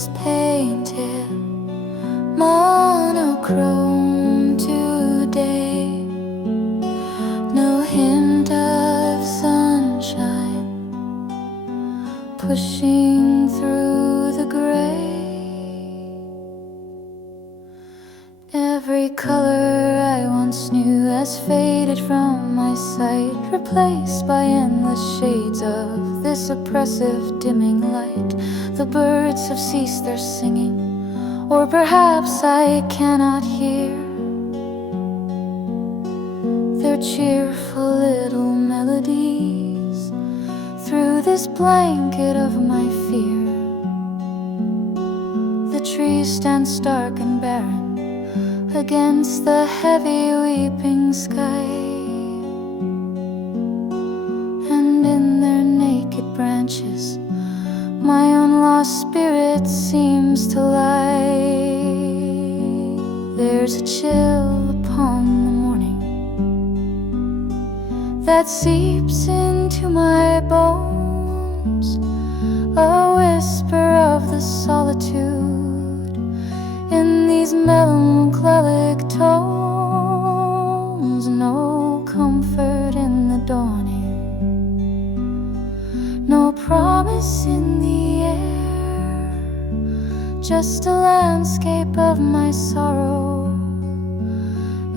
is painted monochrome today. No hint of sunshine pushing through the gray. Every color I once knew has faded from my sight, replaced by endless shades of this oppressive dimming light. The birds have ceased their singing, or perhaps I cannot hear their cheerful little melodies through this blanket of my fear. The trees stand stark and barren against the heavy weeping sky, and in their naked branches my own lost spirit seems to lie. There's a chill upon the morning that seeps into my bones, a whisper of the solitude in these melancholic tones. No comfort in the dawning, no promise in the air, just a landscape of my sorrow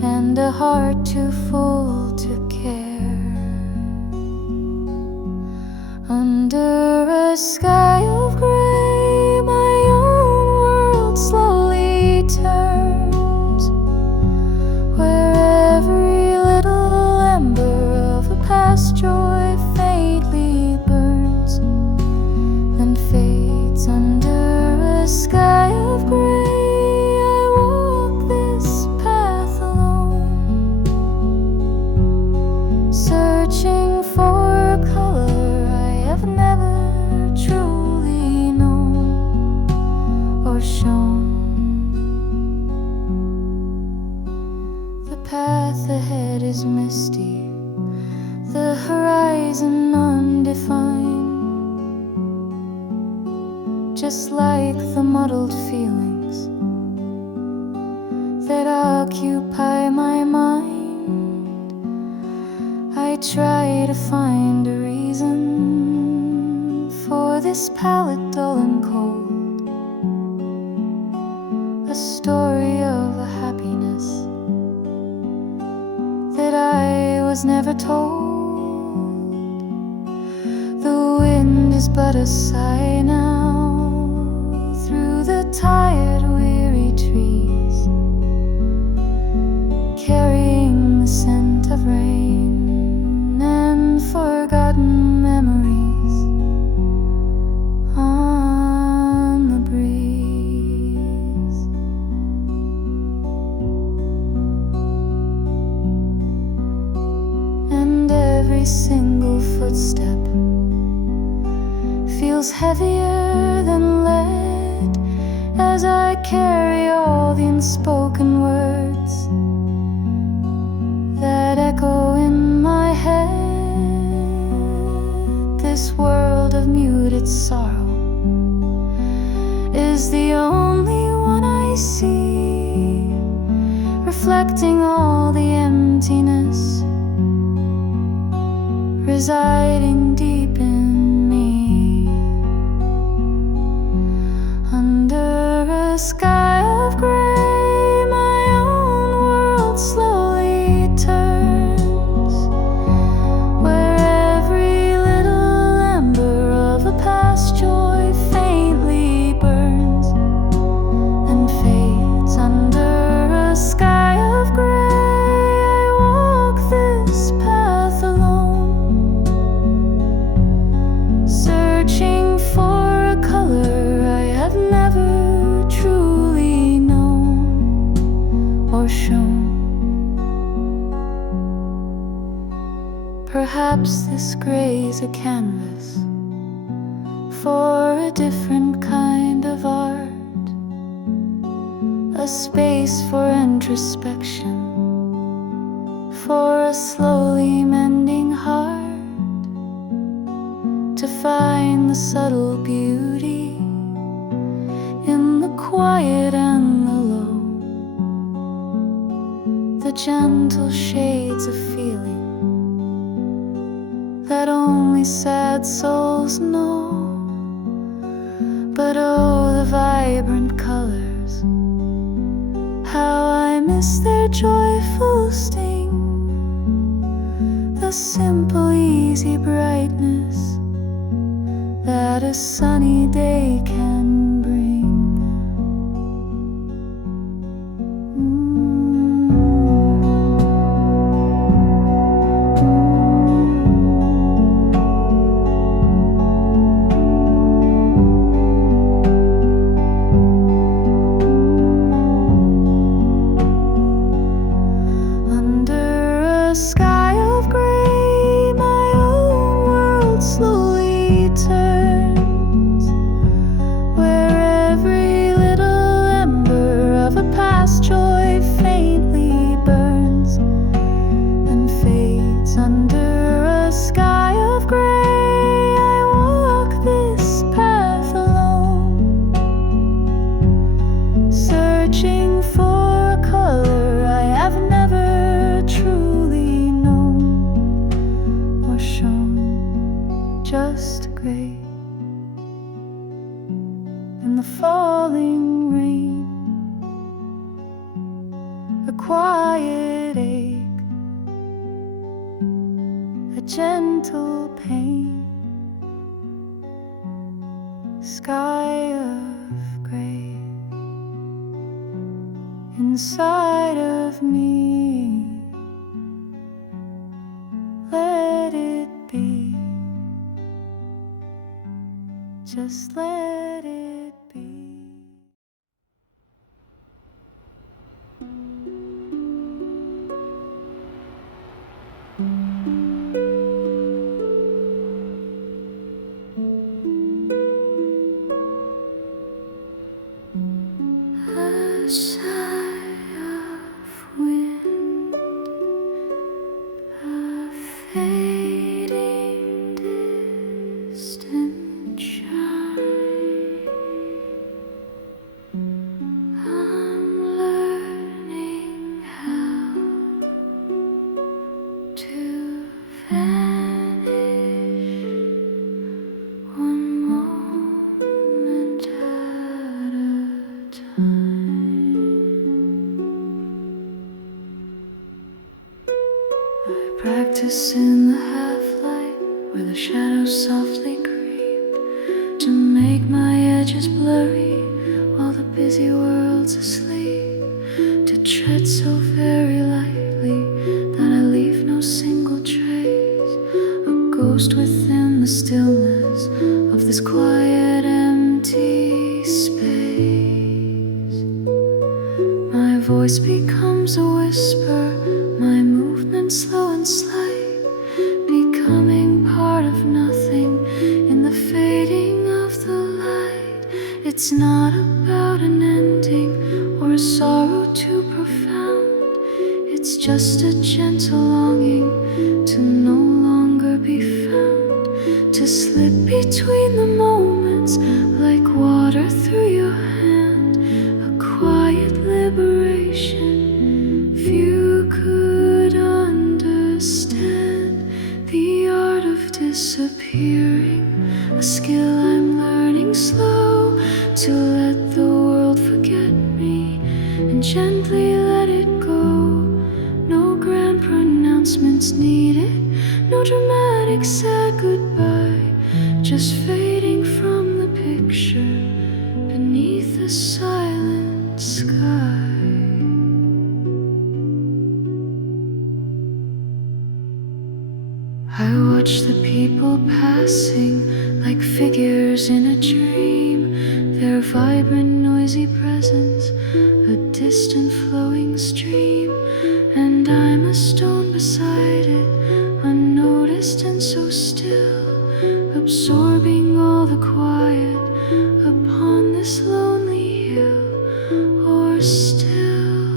and a heart too full to care. Under a sky of gray, my own world slowly turns, where every little ember of a past joy faintly burns, then fades. Under a sky of gray, I walk this path alone, searching for a color I have never truly known or shown. The path ahead is misty, the horizon undefined, just like the muddled feelings that occupy my mind. I try to find a reason for this palette dull and cold, a story of a happiness that I was never told. The wind is but a sigh now through the tired, weary trees, carrying the scent of rain and forgotten memories on the breeze. And every single footstep feels heavier than lead as I carry all the unspoken words that echo in my head. This world of muted sorrow is the only one I see, reflecting all the emptiness residing deep in me. Under a sky of gray, my own world slowly turns, where every little ember of a past joy faintly burns and fades. Under a sky of gray, I walk this path alone, searching for a color I have never truly known or shown. Perhaps this gray's a canvas for a different kind of art, a space for introspection, for a slowly mending heart, to find the subtle beauty in the quiet and the low, the gentle shades of feeling that only sad souls know. But oh, the vibrant colors, how I miss their joyful sting, the simple easy brightness that a sunny day can bring. Just gray in the falling rain, a quiet ache, a gentle pain, sky of gray inside of me. Let it be. Just let it be. A sigh of wind, a fading distant shine. I'm learning how to vanish one moment at a time. I practice in the half-light where the shadows softly creep to make my edges blurry while the busy world's asleep, to tread so very lightly that I leave no single trace, a ghost within the stillness of this quiet empty space. My voice becomes a whisper, my movement slow and slight, becoming part of nothing in the fading of the light. It's not about an ending or a sorrow too profound. It's just a gentle longing to no longer be found, to slip between the moments like water through your hand, a quiet liberation. If you could understand the art of disappearing, a skill I'm learning slow, to let the world forget me and gently let it go. No grand pronouncements needed, no dramatic sad goodbye, just fading from the picture beneath the silent sky. I watch the people passing like figures in a dream, their vibrant noisy presence, a distant flowing stream, and I'm a stone beside it, unnoticed and so still, absorbing all the quiet upon this lonely hill. Or still,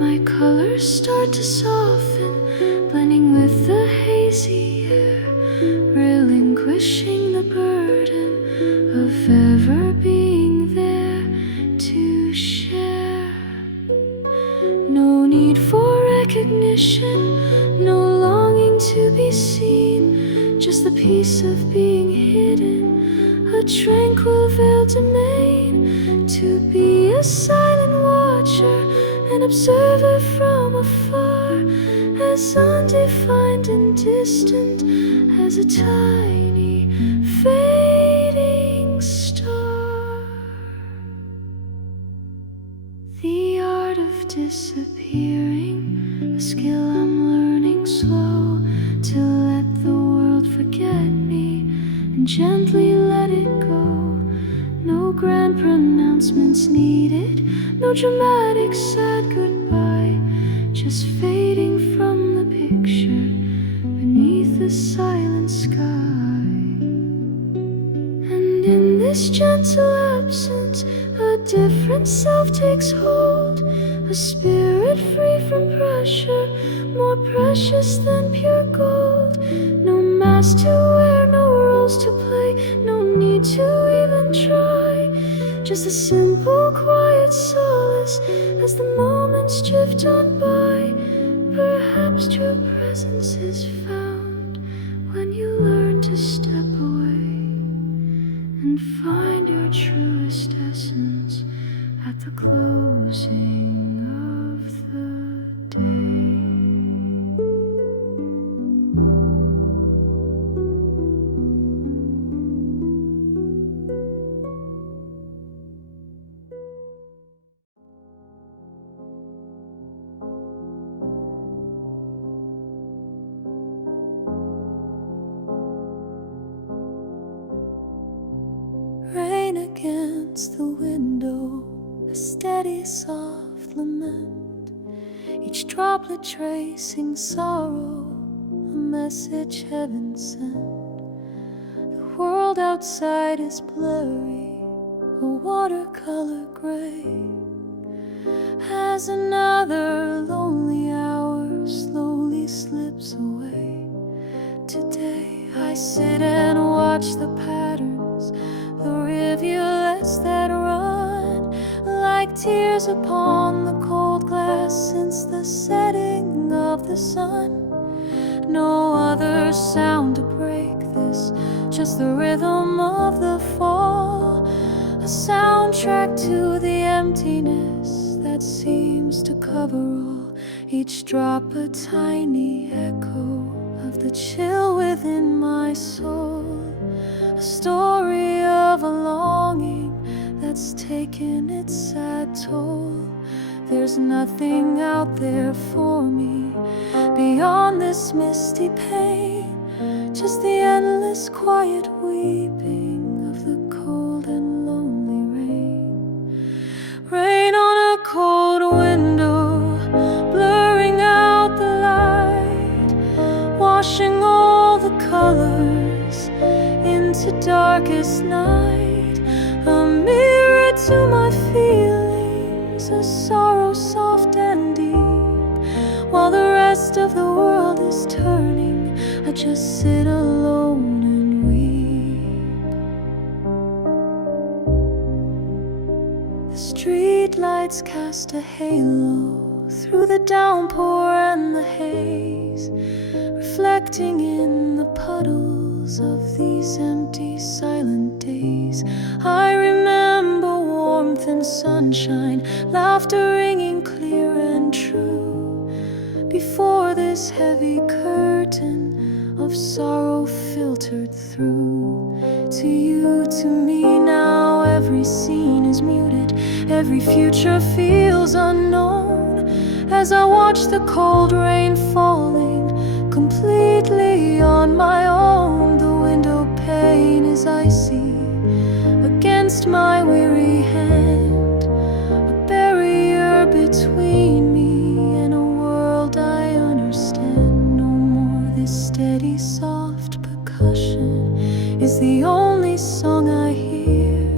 my colors start to soften, blending with the hazy air, relinquishing the burden of ever being ambition, no longing to be seen, just the peace of being hidden, a tranquil veiled domain, to be a silent watcher, an observer from afar, as undefined and distant as a tiny fading star. The art of disappearing, a skill I'm learning slow, to let the world forget me and gently let it go. No grand pronouncements needed, no dramatic sad goodbye, just fading from the picture beneath the silent sky. And in this gentle absence, a different self takes hold, a spirit free from pressure, more precious than pure gold. No mask to wear, no roles to play, no need to even try, just a simple quiet solace as the moments drift on by. Perhaps true presence is found when you learn to step away and find your truest essence at the closing of the day. Rain against the window, a steady soft lament, each droplet tracing sorrow, a message heaven sent. The world outside is blurry, a watercolor gray, as another lonely hour slowly slips away. Today I sit and watch the patterns, the rivulets that run like tears upon the cold glass since the setting of the sun. No other sound to break this, just the rhythm of the fall, a soundtrack to the emptiness that seems to cover all, each drop a tiny echo of the chill within my soul, a story of a longing that's taken its sad toll. There's nothing out there for me beyond this misty pain, just the endless quiet weeping of the cold and lonely rain. Rain on a cold window, blurring out the light, washing all the colors into darkest night, a mirror to my feelings, a sorrow soft and deep. While the rest of the world is turning, I just sit alone and weep. The street lights cast a halo through the downpour and the haze, reflecting in the puddles of these empty silent days. I remember warmth and sunshine, laughter ringing clear and true, before this heavy curtain of sorrow filtered through. To you, to me now, every scene is muted, every future feels unknown, as I watch the cold rain falling completely on my own. The window pane is icy against my weary hand, a barrier between me and a world I understand no more. This steady soft percussion is the only song I hear,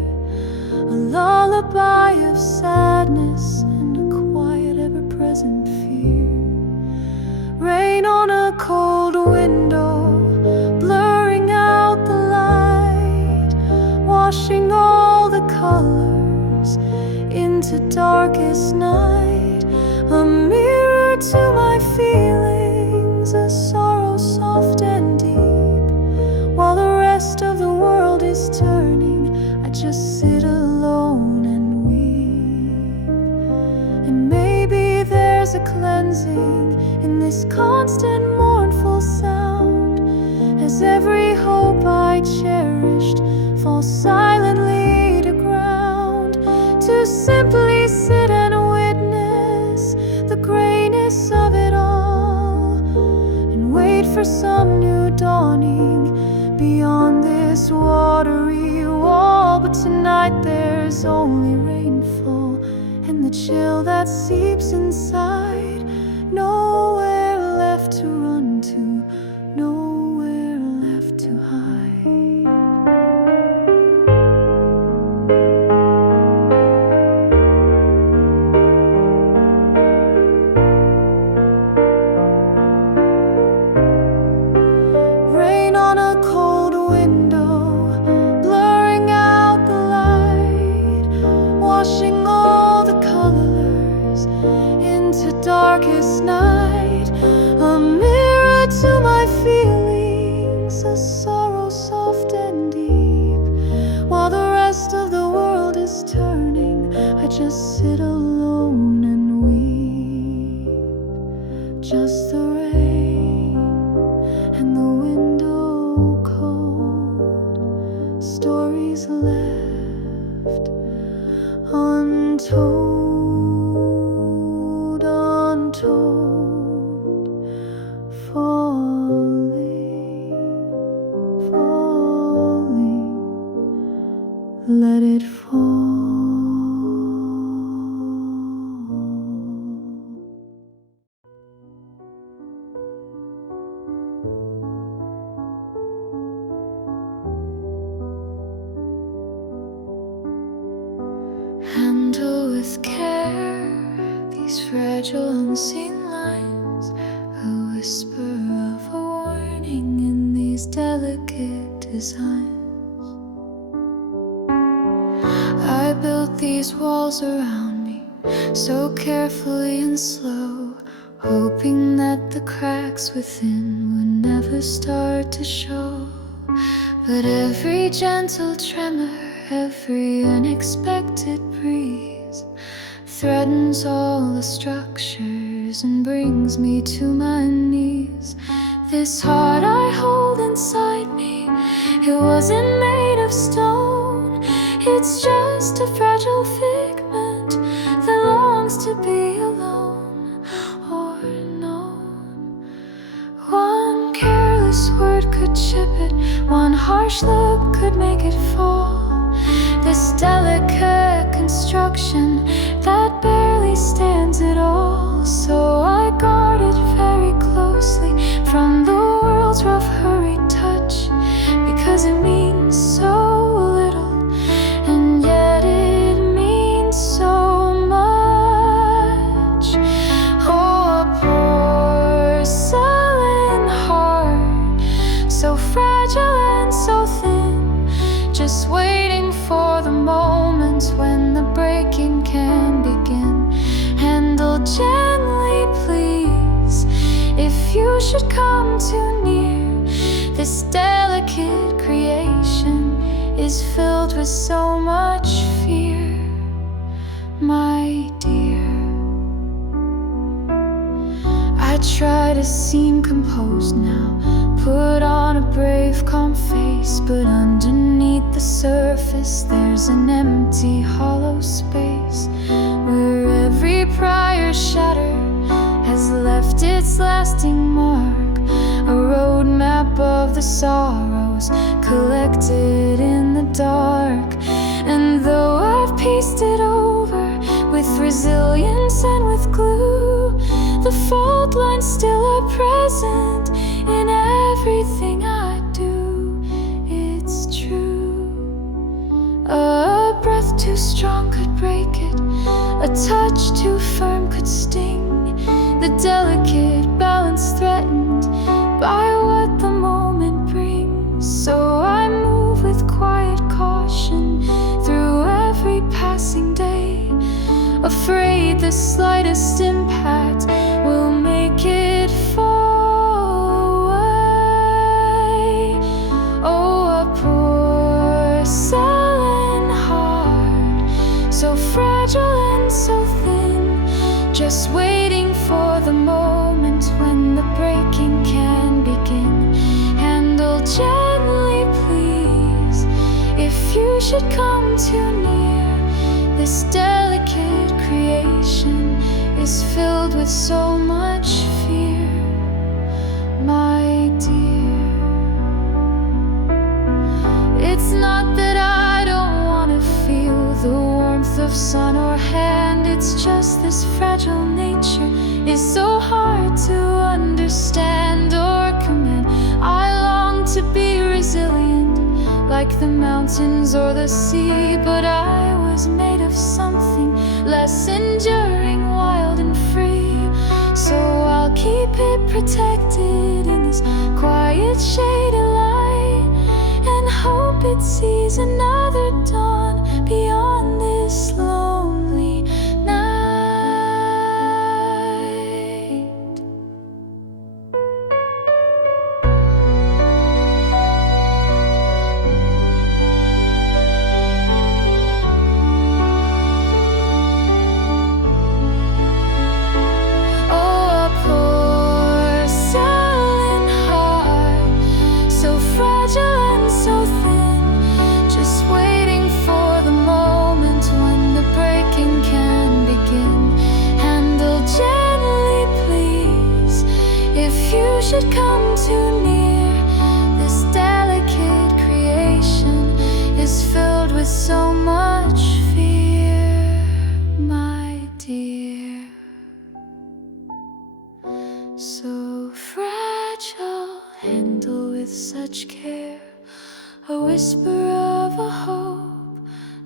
a lullaby of sadness and a quiet ever-present fear. Rain on a cold window, blurring out the light, washing all the colors into darkest night, a mirror to my feelings, is turning, I just sit alone and weep. And maybe there's a cleansing in this constant mournful sound, as every hope I cherished falls silently to ground. To simply sit and witness the grayness of it all, and wait for some new dawning beyond this watery wall. But tonight there's only rainfall and the chill that seeps inside. Nowhere left to run to, nowhere left to hide. Rain on a cold window, blurring out the light, washing all the colors into darkest night. A mirror to my feelings, a sorrow soft and deep. While the rest of the world is turning, I just sit alone and weep. Just the rain and the window cold, stories left untold, untold, falling, falling, let it fall. Handle with care these fragile unseen lines, a whisper of a warning in these delicate designs. I built these walls around me so carefully and slow, hoping that the cracks within would never start to show. But every gentle tremor, every unexpected breeze threatens all the structures and brings me to my knees. This heart I hold inside me, it wasn't made of stone. It's just a fragile figment that longs to be alone or known. One careless word could chip it, one harsh look could make it fall. This delicate construction that barely stands at all. So I guard it very closely from the world's rough hurried touch, because it means so little, and yet it means so much. Oh, a porcelain heart, so fragile and so thin, just waiting for the moment when the breaking can begin. Handle gently, please, if you should come too near. This delicate creation is filled with so much fear, my dear. I try to seem composed now, put on a brave, calm face, but underneath the surface there's an empty, hollow space, where every prior shatter has left its lasting mark, a roadmap of the sorrows collected in the dark. And though I've pieced it over with resilience and with glue, the fault lines still are present in everything I do. It's true. A breath too strong could break it, a touch too firm could sting, the delicate balance threatened by what the moment brings. So I move with quiet caution through every passing day, afraid the slightest impact will make it fall away. Oh, a porcelain should come too near, this delicate creation is filled with so much fear, my dear. It's not that I don't want to feel the warmth of sun or hand, it's just this fragile nature is so hard to understand or command. I long to be resilient like the mountains or the sea, but I was made of something less enduring, wild and free. So I'll keep it protected in this quiet shade of light, and hope it sees another dawn beyond this lonely night. Oh, a porcelain heart, so fragile and so thin, just waiting for the moment when the breaking can begin. Handle gently, please, if you should come too near, this delicate creation is filled with so much fear, my dear. So fragile, handle with such care, a whisper of a hope,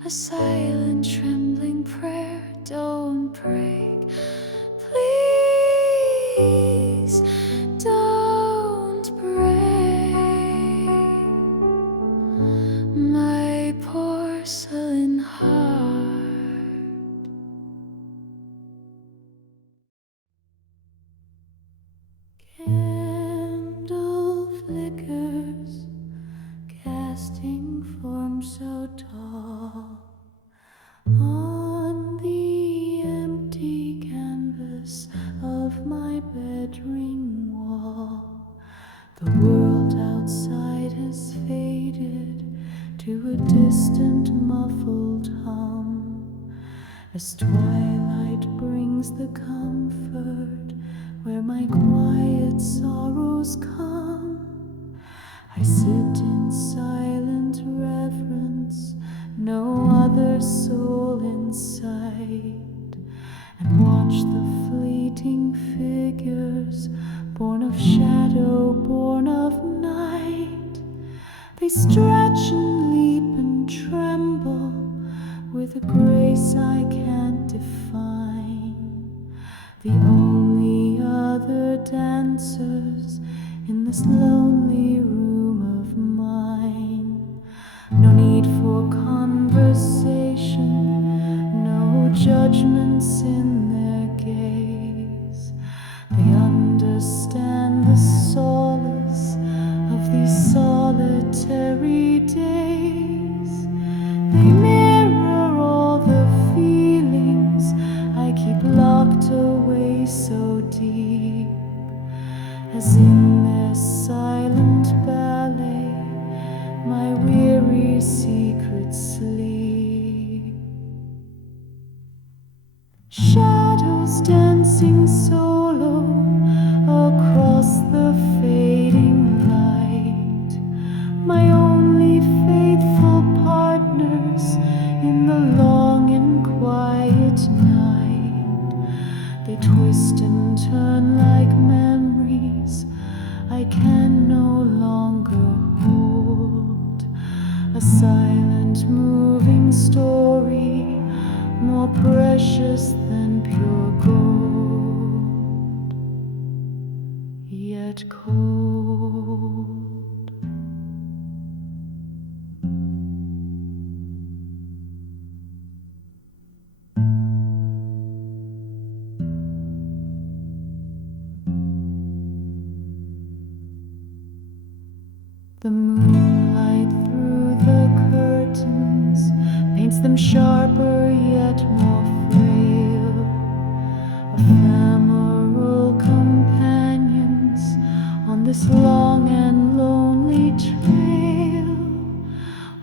a silent trembling prayer. Don't break, please don't break my porcelain heart. Candle flickers, casting form so tall on the empty canvas of my bedroom wall. The world outside has faded to a distant muffled hum, as twilight brings the comfort where my quiet sorrows come. I sit in silent reverence, no other soul in sight, and watch the fleeting figures, born of shadow, born of night. They stretch and leap and tremble with a grace I can't define. The only other dancers in this lonely room of mine. No need for conversation, no judgments in their gaze. They understand the solace of these solitary days. They mirror all the feelings I keep locked away so deep, as in their silent ballet my weary secrets sleep. Shadows dancing solo across the fading light, my only faithful partners in the long and quiet night. They twist and turn like memories I can no longer hold, a silent moving story more precious than pure gold, yet cold. The moonlight through the curtains paints them sharper yet more frail, ephemeral companions on this long and lonely trail.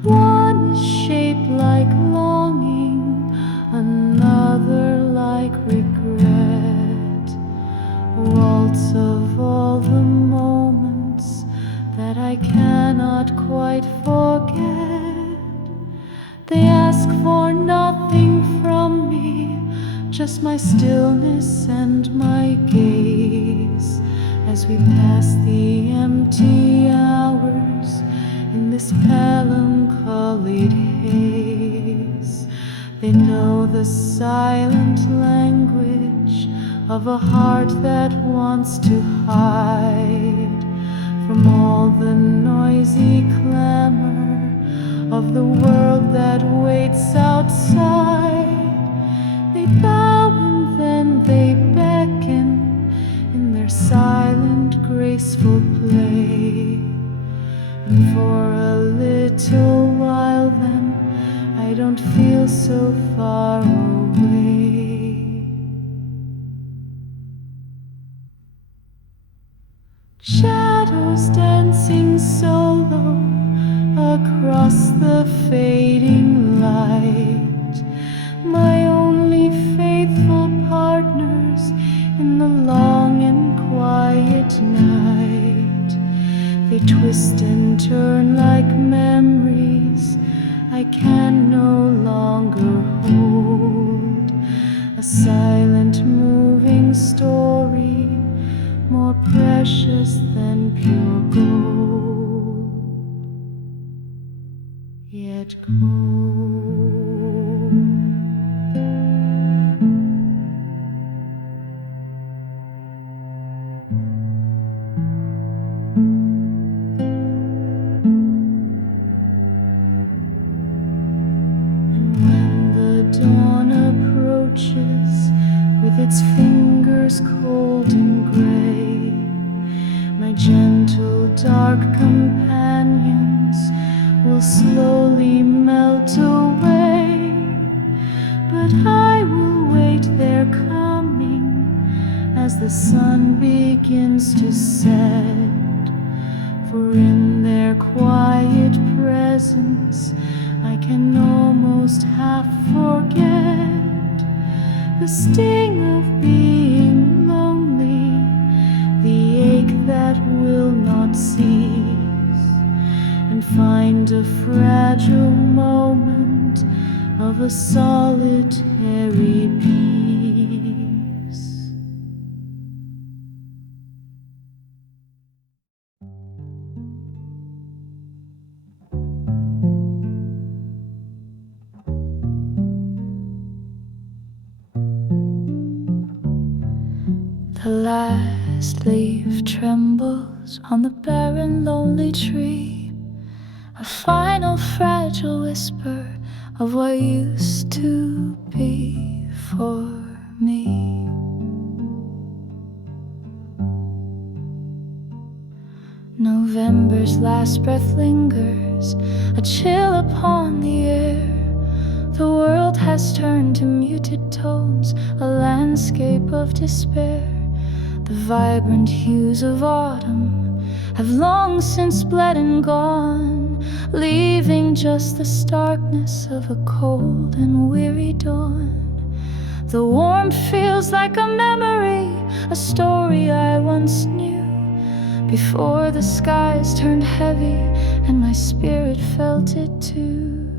One is shaped forget. They ask for nothing from me, just my stillness and my gaze, as we pass the empty hours in this melancholy haze. They know the silent language of a heart that wants to hide from all the noisy clamor of the world that waits outside. They bow and then they beckon in their silent, graceful play. And for a little while then, I don't feel so far away. Shadows dancing solo across the fading light, my only faithful partners in the long and quiet night. They twist and turn like memories I can no longer hold, a silent moving story more precious than pure gold, yet cold. Dawn approaches with its fingers cold and gray. My gentle dark companions will slowly melt away, but I will wait their coming as the sun begins to set. For in their quiet presence I can almost half forget the sting of being lonely, the ache that will not cease, and find a fragile moment of a solitary peace. The last leaf trembles on the barren, lonely tree, a final fragile whisper of what used to be for me. November's last breath lingers, a chill upon the air. The world has turned to muted tones, a landscape of despair. The vibrant hues of autumn have long since bled and gone, leaving just the starkness of a cold and weary dawn. The warmth feels like a memory, a story I once knew, before the skies turned heavy and my spirit felt it too.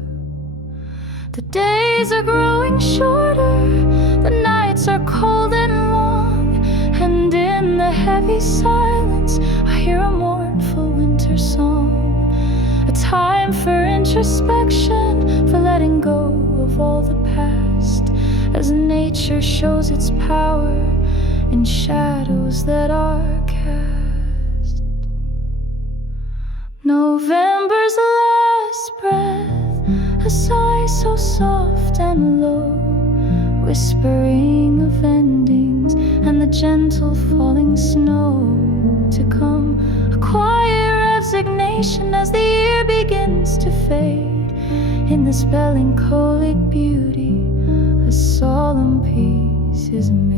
The days are growing shorter, the nights are cold and long, and in the heavy silence I hear a mournful winter song, a time for introspection, for letting go of all the past, as nature shows its power in shadows that are cast. November's last breath, a sigh so soft and low, whispering of endings and the gentle falling snow to come, a quiet resignation as the year begins to fade. In this melancholic beauty, a solemn peace is made.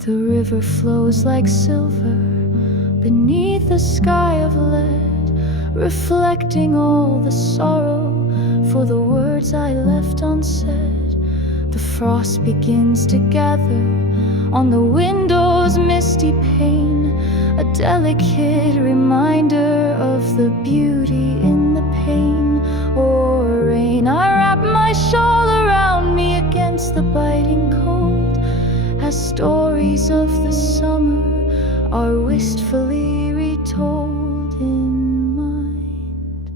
The river flows like silver beneath a sky of lead, reflecting all the sorrow for the words I left unsaid. The frost begins to gather on the window's misty pane, a delicate reminder of the beauty in the pain or rain. I wrap my shawl around me against the biting cold, as stories of the summer are wistfully retold in mind.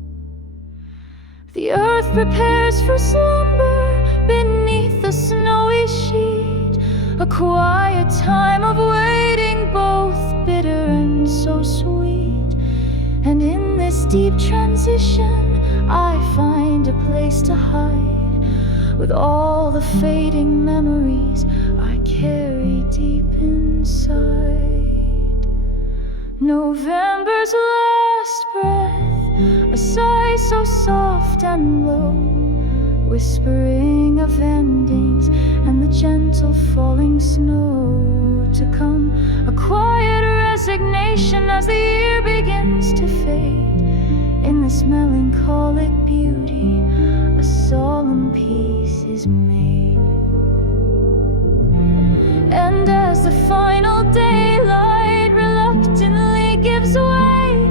The earth prepares for slumber beneath the snowy sheet, a quiet time of waiting, both bitter and so sweet. And in this deep transition I find a place to hide, with all the fading memories I carry deep inside. November's last breath, a sigh so soft and low, whispering of endings and the gentle falling snow to come, a quiet resignation as the year begins to fade. In this melancholic beauty, a solemn peace is made. And as the final daylight reluctantly gives way,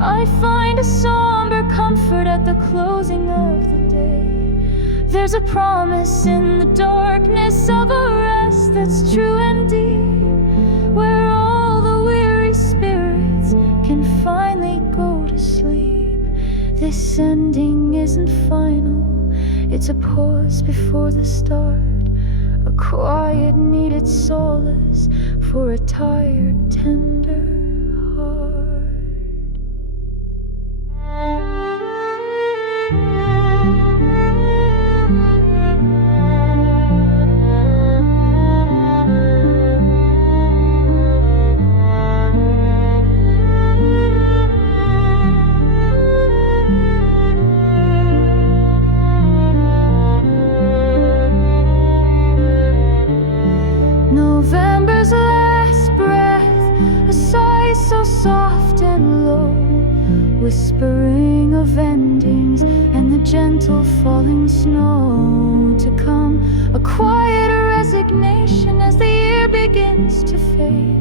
I find a somber comfort at the closing of the day. There's a promise in the darkness of a rest that's true and deep, where all the weary spirits can finally go to sleep. This ending isn't final, it's a pause before the start, a quiet needed solace for a tired, tender heart. November's last breath, a sigh so soft and low, whispering of endings and the gentle falling snow to come, a quiet resignation as the year begins to fade.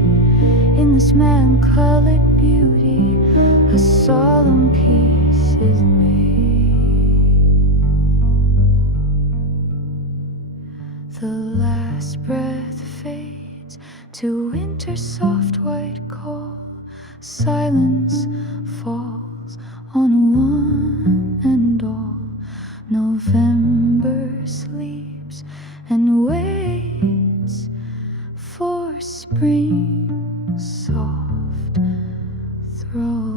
In this melancholic beauty, a solemn peace is made. The last breath fades to winter's soft white call. Silence falls on one and all. November sleeps and waits for spring's soft thrall.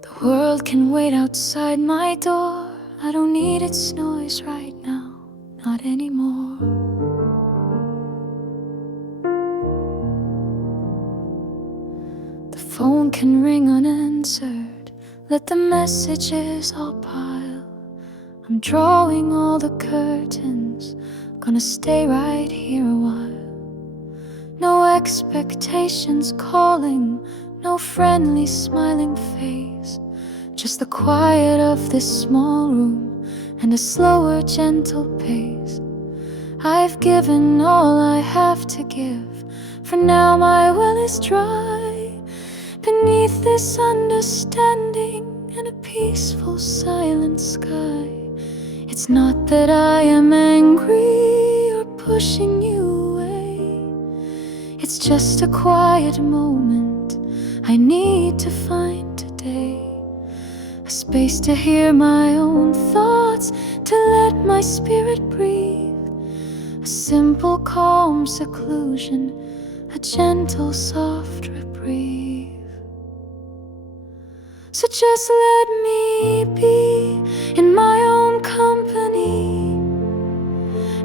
The world can wait outside my door. I don't need its noise right now, not anymore. The phone can ring unanswered, let the messages all pile. I'm drawing all the curtains, gonna stay right here a while. No expectations calling, no friendly smiling face, just the quiet of this small room and a slower, gentle pace. I've given all I have to give, for now my well is dry. Beneath this understanding and a peaceful, silent sky, it's not that I am angry or pushing you away. It's just a quiet moment I need to find today. A space to hear my own thoughts, to let my spirit breathe. A simple, calm seclusion, a gentle, soft reprieve. So just let me be in my own company.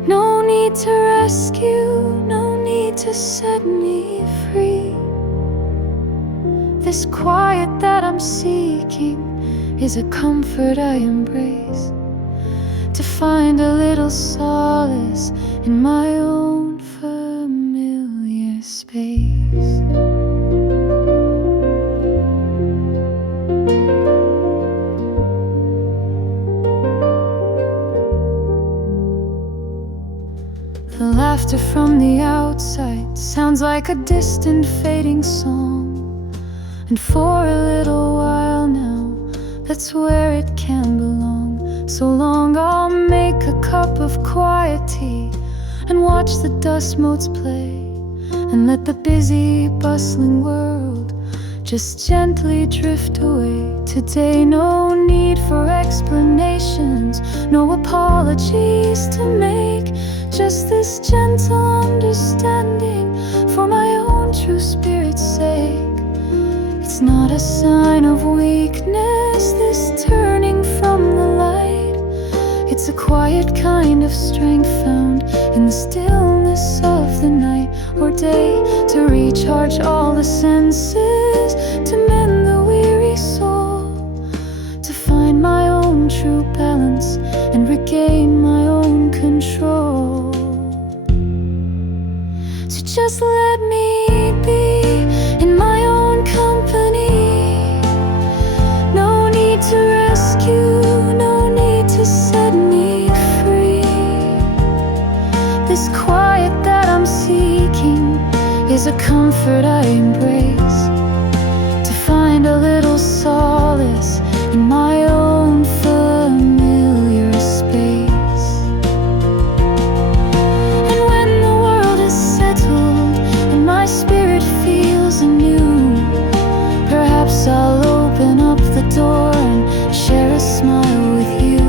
No need to rescue, no need to set me free. This quiet that I'm seeking is a comfort I embrace, to find a little solace in my own familiar space. space. The laughter from the outside sounds like a distant fading song, and for a little while now, that's where it can belong. So long I'll make a cup of quiet tea and watch the dust motes play, and let the busy, bustling world just gently drift away. Today, no need for explanations, no apologies to make, just this gentle understanding for my own true spirit's sake. It's not a sign of weakness, this turning from the light. It's a quiet kind of strength found in the stillness of the night or day, to recharge all the senses, to mend the weary soul, to find my own true balance and regain my own control. So just let me be in my own company. No need to rescue, no need to set me free. This quiet that I'm seeking is a comfort I embrace, to find a little solace in my own familiar space. And when the world is settled and my spirit feels anew, perhaps I'll open up the door and share a smile with you.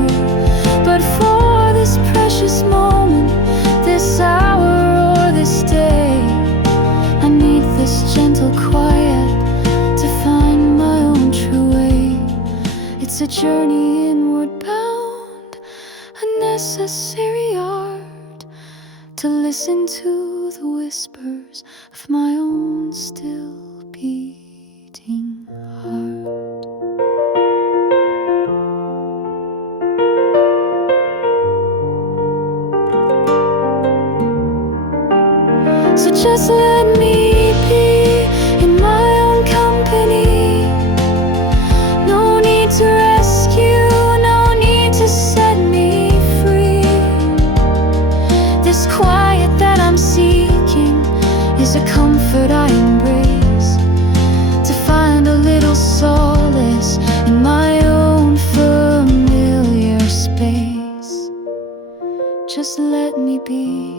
But for this precious moment, this hour or this day, I need this gentle quiet to find my own true way. It's a journey inward bound, a necessary art, to listen to the whispers of my own still beating heart. So just let me be in my own company. No need to rescue, no need to set me free. This quiet that I'm seeking is a comfort I embrace, to find a little solace in my own familiar space. Just let me be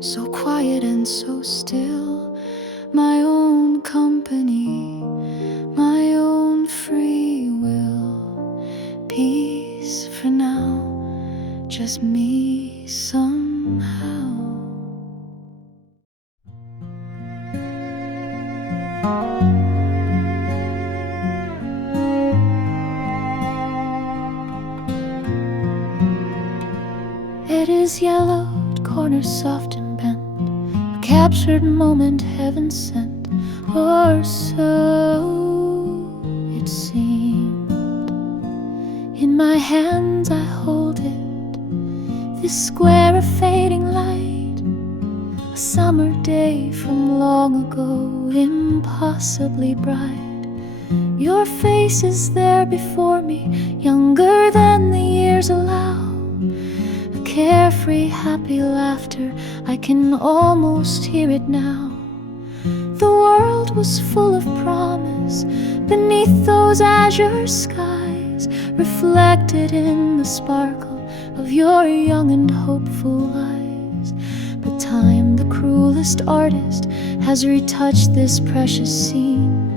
so quiet and so still, my own company, my own free will. Peace for now, just me somehow. It is yellowed, corners soft and bent, a captured moment heaven sent, or so it seemed. In my hands I hold it, this square of fading light, a summer day from long ago, impossibly bright. Your face is there before me, younger than the years allow. Carefree, happy laughter, I can almost hear it now. The world was full of promise beneath those azure skies, reflected in the sparkle of your young and hopeful eyes. But time, the cruelest artist, has retouched this precious scene.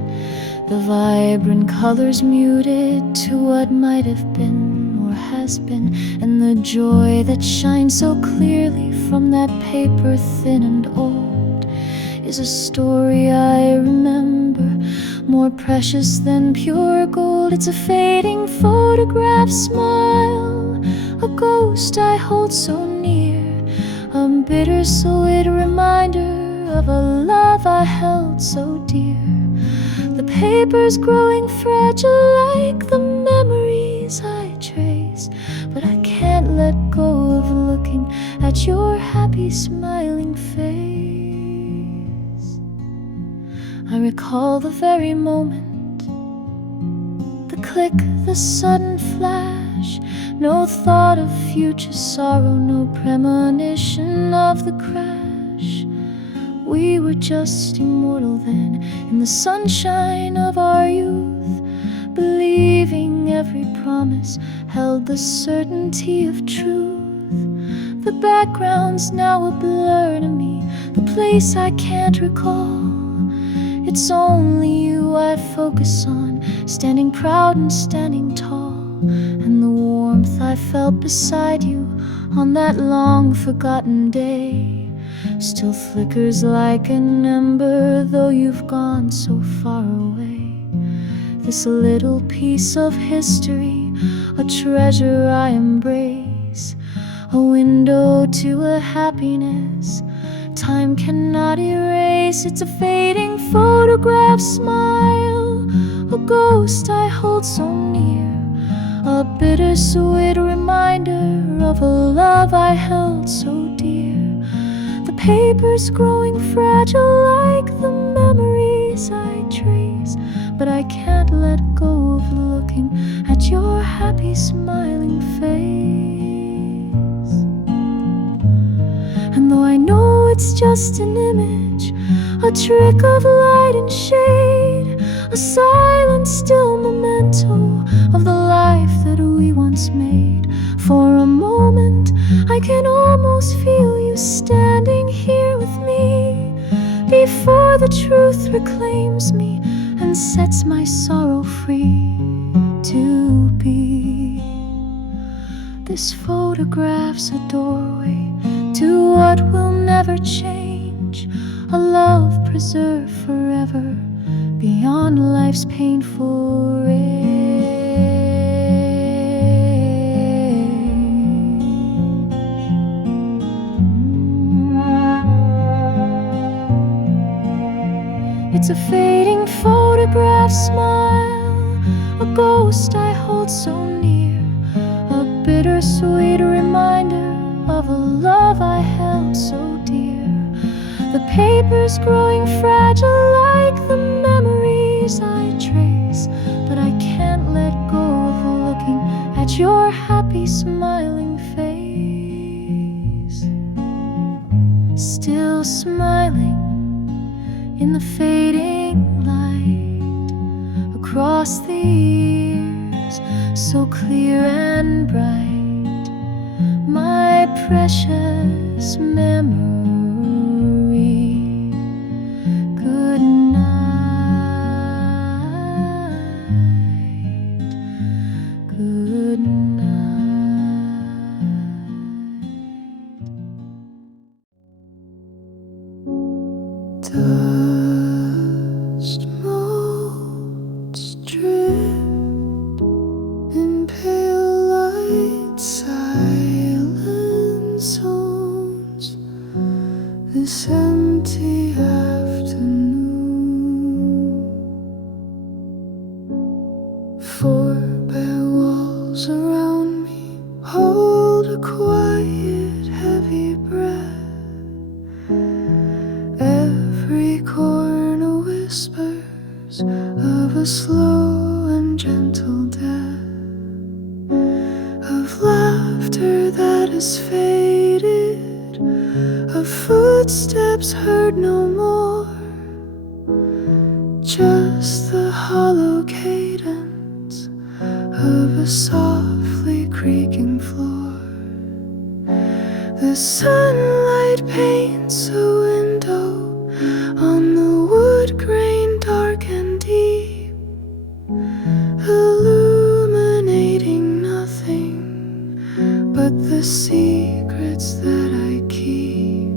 The vibrant colors muted to what might have been or has been, and the joy that shines so clearly from that paper thin and old is a story I remember, more precious than pure gold. It's a fading photograph smile, a ghost I hold so near, a bittersweet reminder of a love I held so dear. The paper's growing fragile like the memories I trace, but I can't let go of looking at your happy smiling face. I recall the very moment, the click, the sudden flash. No thought of future sorrow, no premonition of the crash. We were just immortal then, in the sunshine of our youth, believing every promise held the certainty of truth. The background's now a blur to me, the place I can't recall. It's only you I focus on, standing proud and standing tall. And the warmth I felt beside you on that long forgotten day still flickers like an ember, though you've gone so far away. This little piece of history, a treasure I embrace, a window to a happiness time cannot erase. It's a fading photograph smile, a ghost I hold so near, a bittersweet reminder of a love I held so dear. The paper's growing fragile like the memories I trace, but I can't let go of looking at your happy smiling face. And though I know it's just an image, a trick of light and shade, a silent still memento of the life that we once made, for a moment I can almost feel you standing here with me, before the truth reclaims me and sets my sorrow free to be. This photograph's a doorway to what will never change, a love preserved forever beyond life's painful range. It's a fading photograph smile, a ghost I hold so near, a bittersweet reminder of a love I held so dear. The paper's growing fragile like the memories I trace, but I can't let go of looking at your happy smiling face. Still smiling in the fading light, across the years, so clear and bright, my precious memory. Good night, good night. Dust motes drift in pale light, silence owns this empty afternoon. Four bare walls around me hold a quiet, heavy breath. Every corner whispers of a slow and gentle death, of laughter that has faded, of footsteps heard no more, just the hollow cadence of a softly creaking floor. The sunlight paints a window on the wood grain dark and deep, illuminating nothing but the secrets that I keep.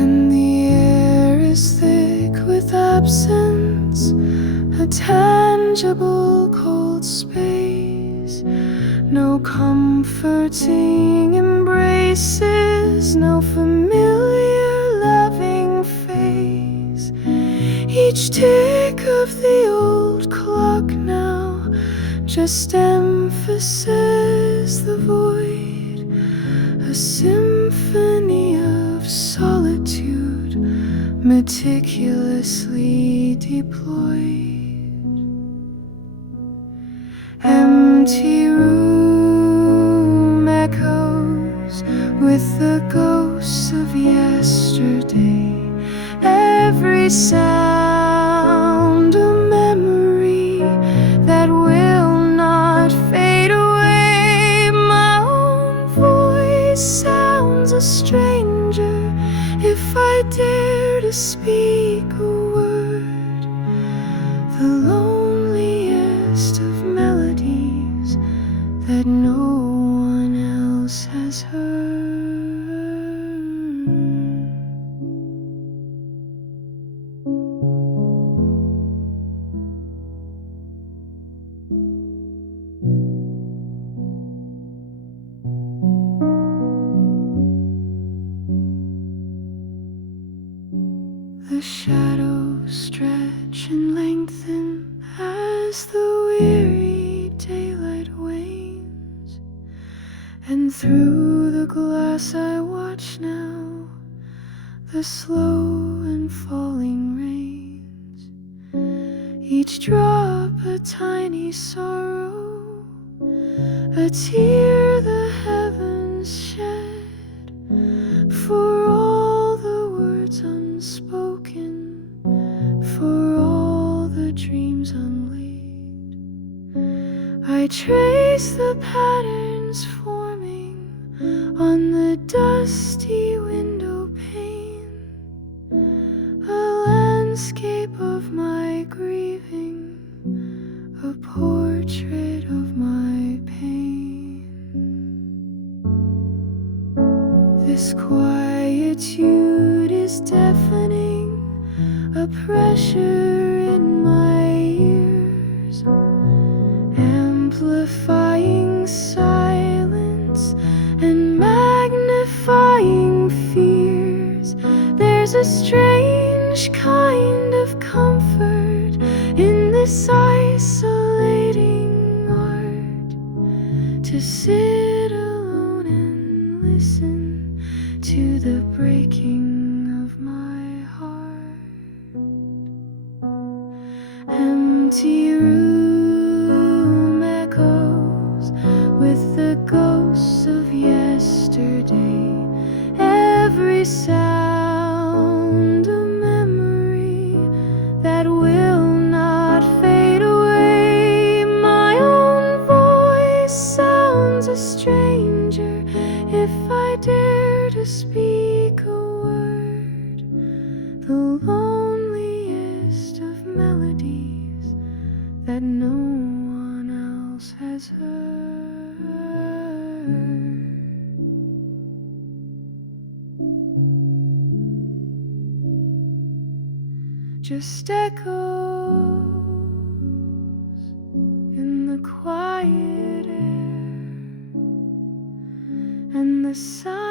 And the air is thick with absence, a tangible cold space, no comforting embraces, no familiar loving face. Each tick of the old clock now just emphasizes the void, a symphony of solitude meticulously deployed. Empty room echoes with the ghosts of yesterday. Every sound a memory that will not fade away. My own voice sounds a stranger if I dare to speak a word. The loneliest of melodies that no one else has heard. The shadows stretch and lengthen as the weary daylight wanes, and through the glass I watch now the slow and falling rains. Each drop a tiny sorrow, a tear the heavens shed, for all the words unspoken, for all the dreams unlaid. I trace the patterns forming on the dusty window pane, a landscape of my grieving, a portrait of my pain. This quietude is deafening, a pressure in my ears, amplifying silence and magnifying fears. There's a strange kind of comfort in this isolating art, to sit alone and listen to the breaking of my heart. Empty room echoes with the ghosts of yesterday. Every sound a memory that will not fade away. My own voice sounds a stranger if I dare to speak a word. The loneliest of melodies that no one else has heard. Just echoes in the quiet air, and the silence